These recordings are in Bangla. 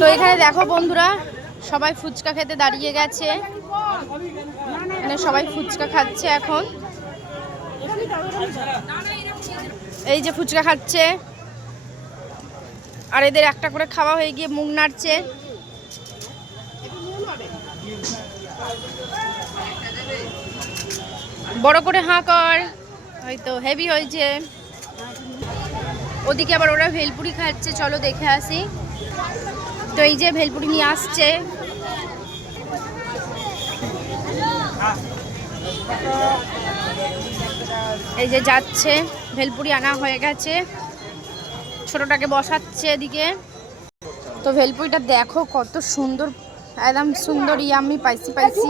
তো এখানে দেখো বন্ধুরা, সবাই ফুচকা খেতে দাঁড়িয়ে গেছে। মানে সবাই ফুচকা খাচ্ছে এখন। এই যে ফুচকা খাচ্ছে, আর এদের একটা করে খাওয়া হয়ে গিয়ে মুখ নাড়ছে। বড় করে হাঁ কর, হয়তো হেভি হয়েছে। ওদিকে আবার ওরা ভেলপুরি খাচ্ছে, চলো দেখে আসি। তো এই যে ভেলপুরি নিয়ে আসছে। এই যে যাচ্ছে, ভেলপুরি আনা হয়ে গেছে, ছোটটাকে বসাচ্ছে এদিকে। তো ভেলপুরিটা দেখো কত সুন্দর, একদম সুন্দর, ইয়াম্মি, পাইসি পাইসি।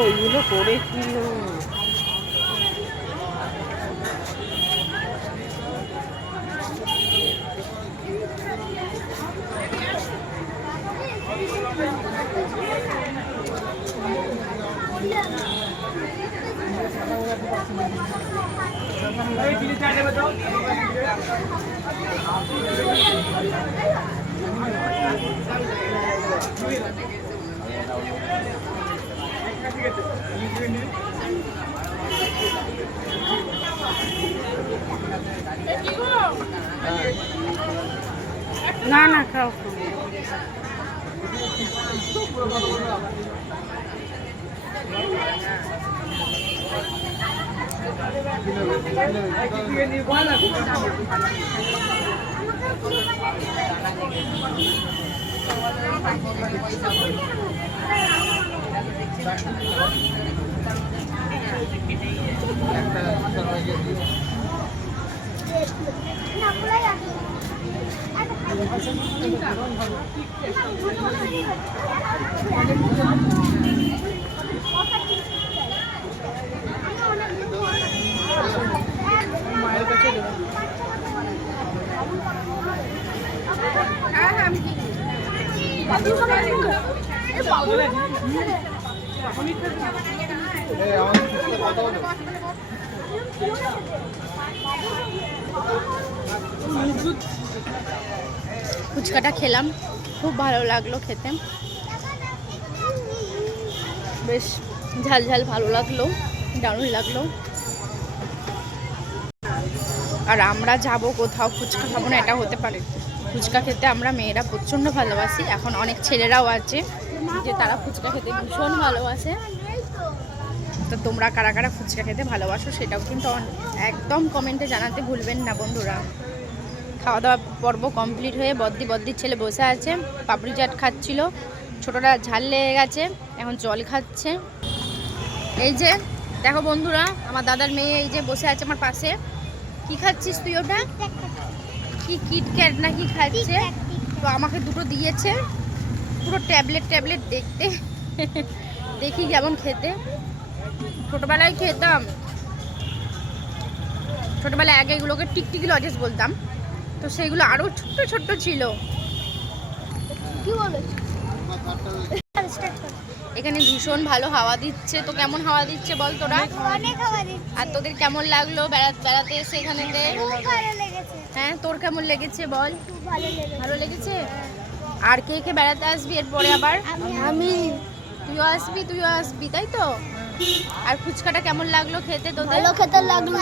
ওইগুলো করেছিল। না না, খাও। ফুচকাটা খেলাম, খুব ভালো লাগলো খেতে, বেশ ঝাল ঝাল ভালো লাগলো, দারুণ লাগলো। আর আমরা যাব কোথাও ফুচকা খাবো না এটা হতে পারে? ফুচকা খেতে আমরা মেয়েরা প্রচণ্ড ভালোবাসি। এখন অনেক ছেলেরাও আছে যে তারা ফুচকা খেতে ভীষণ ভালোবাসে। তো তোমরা কারা কারা ফুচকা খেতে ভালোবাসো সেটাও কিন্তু একদম কমেন্টে জানাতে ভুলবেন না বন্ধুরা। খাওয়া দাওয়া পর্ব কমপ্লিট হয়ে বদ্দির ছেলে বসে আছে, পাপড়ি চাট খাচ্ছিল, ছোটটা ঝাল লেগে গেছে, এখন জল খাচ্ছে। এই যে দেখো বন্ধুরা, আমার দাদার মেয়ে এই যে বসে আছে আমার পাশে। কি খাচ্ছিস তুই? ওটা কি কিটক্যাট না কি খাচ্ছে? তো আমাকে দুটো দিয়েছে, পুরো ট্যাবলেট দেখতে। দেখি কেমন খেতে। ছোটবেলায় খেতাম, ছোটবেলায় আগে এগুলোকে টিকটিকি লজেস বলতাম, তো সেইগুলো আরো ছোট্ট ছোট্ট ছিল। কি বলে? এখানে ভীষণ ভালো হাওয়া দিচ্ছে। তো কেমন হাওয়া দিচ্ছে বল তোরা? অনেক হাওয়া দিচ্ছে। আর তোদের কেমন লাগলো বেড়াতে এসে এখানে? খুব ভালো লেগেছে। হ্যাঁ, তোর কেমন লেগেছে বল? খুব ভালো লেগেছে। আর কে কে বেড়াতে আসবি এরপরে? আবার আমি। তুইও আসবি তাই তো? আর ফুচকাটা কেমন লাগলো খেতে তোদের? ভালো খেতে লাগলো।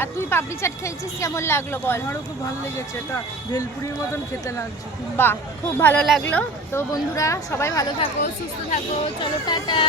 আর তুই পাপড়ি চাট খেয়েছিস, কেমন লাগলো বল? আমারও খুব ভালো লেগেছে, এটা ভেলপুরির মতন খেতে লাগছে। বাহ, খুব ভালো লাগলো। তো বন্ধুরা সবাই ভালো থাকো, সুস্থ থাকো, চলো টাটা।